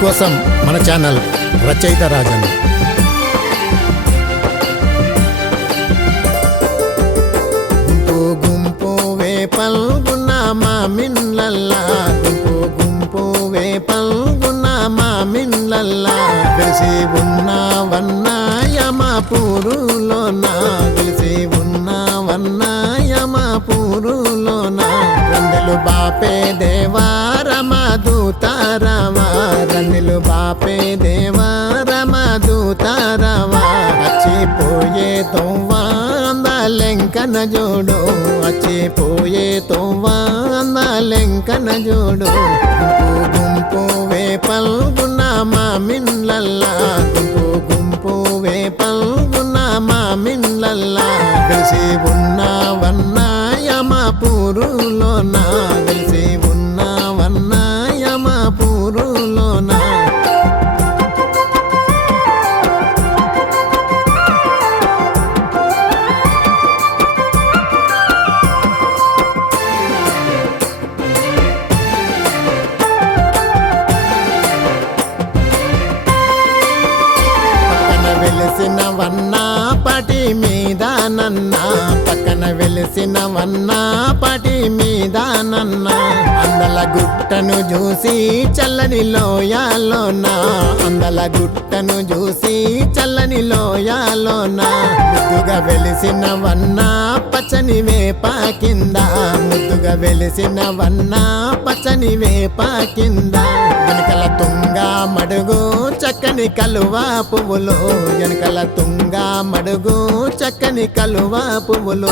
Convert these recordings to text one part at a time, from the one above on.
మీకోసం మన ఛానల్ రచయిత రాజన్. గుంపు గుంపు వేపల్గున్న మామిన్లల్లా, గుంపు గుంపు వేపల్గున్న మామిన్లల్లా, వెలిసి ఉన్నవన్నా యమపూరులోన, వెలిసి ఉన్నవన్నా యమపూరులోన. రందెలు బాపే దేవా రమదూతారవా, రందెలు బాపే దేవా రమదూతారవా. అచ్చిపోయే తోవా అందలెంకన జోడు, అచ్చిపోయే తోవా అందలెంకన జోడు. గుంపు గుంపు వేపల్గున్న మామిన్లల్లా, గుంపు గుంపు వేపల్గున్న మామిన్లల్లా, వెలిసి ఉన్నవన్నా యమపూరులోన, వెలిసి ఉన్నవన్నా యమపూరులోన. వెలిసినవన్నా పటి మీద నన్న, పక్కన వెలిసినవన్నా పటి మీద నన్న. అందల గుట్టను చూసి చల్లని లోయలోన, అందల గుట్టను చూసి చల్లని లోయలోన. ముద్దుగా వెలిసినవన్నా పచ్చని వేప కింద, ముద్దుగా వెలిసినవన్నా పచ్చని వేప కింద. వెనకల తుంగ మడుగు చక్కని కలువ పువ్వులు, వెనకల తుంగ మడుగు చక్కని కలువ పువ్వులు.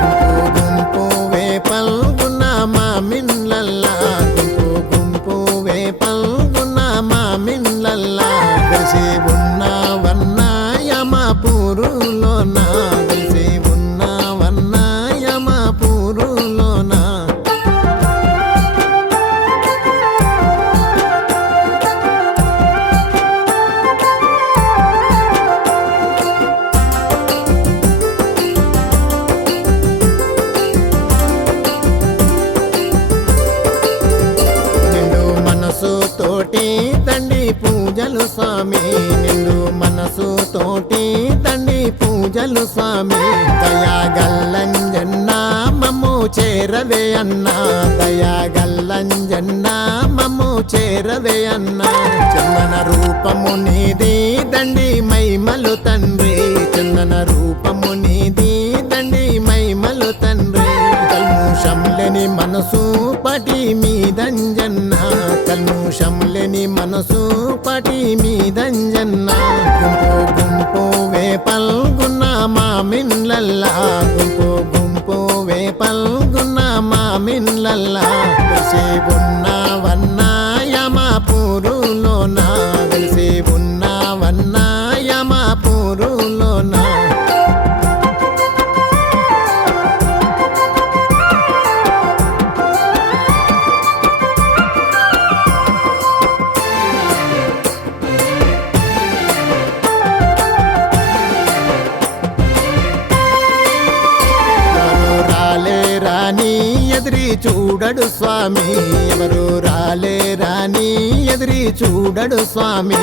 గుంపు గుంపు వేపల్గున్న మామిన్లల్లా, గుంపు గుంపు వేపల్గున్న మామిన్లల్లా, వెలిసి ఉన్నవన్నా యమపూరులోన, వెలిసి ఉన్నవన్నా యమపూరులోన. తోటి దండి పూజలు స్వామి, నిండు మనసు తోటి దండి పూజలు స్వామి. దయాగల్లంజన్న మమ్ము చేరవే అన్నా, దయాగల్లంజన్న మమ్ము చేరవే అన్నా. చందన రూపము నీది దండి మైమలు తండ్రి, చందన రూపము నీది దండి మైమలు తండ్రి. కల్ముషంలేని మనసు పటి మీదంజన్న, కల్ముషంలేని మనసు పటి మీదంజన్న. గుంపు గుంపు వేపల్గున్న మామిన్లల్లా, గుంపు గుంపు వేపల్గున్న మామిన్లల్లా, వెలిసి ఉన్నవన్నా యమపూరులోన, వెలిసి ఉన్నవన్నా యమపూరులోన. ఎదిరి చూడడు స్వామి, ఎవరు రాలే రాని ఎదిరి చూడడు స్వామి.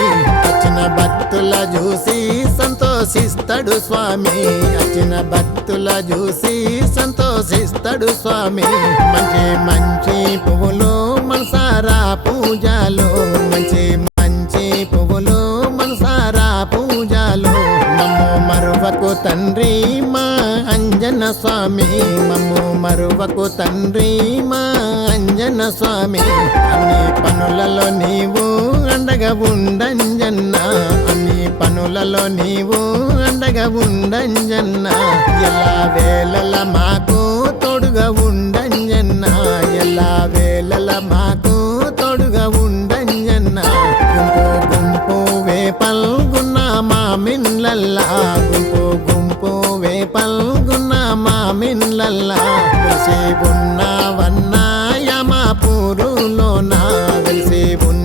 వచ్చిన భక్తుల చూసి సంతోషిస్తాడు స్వామి, వచ్చిన భక్తుల చూసి సంతోషిస్తాడు స్వామి. మంచి మంచి పువ్వులు మనసారా పూజలు, మంచి మంచి పువ్వులు మనసారా పూజలు. మమ్ము మరువకు తండ్రి మా అంజన స్వామి, మమ్ము మరువకు తండ్రి మా అంజన స్వామి. అన్ని పనులలో నీవు అండగా ఉండంజన్న, అన్ని పనులలో నీవు అండగా ఉండంజన్న. ఎలా వేళల మాకు తోడుగా ఉండంజన్న, ఎలా వేళల మాకు తోడుగా ఉండంజన్న. గుంపు గుంపు వేపల్గున్న మామిన్లల్లా, గుంపు గుంపు వేపల్గున్న మామిన్లల్లా, వెలిసి ఉన్నవన్నా యమపూరులోన, వెలిసి ఉన్న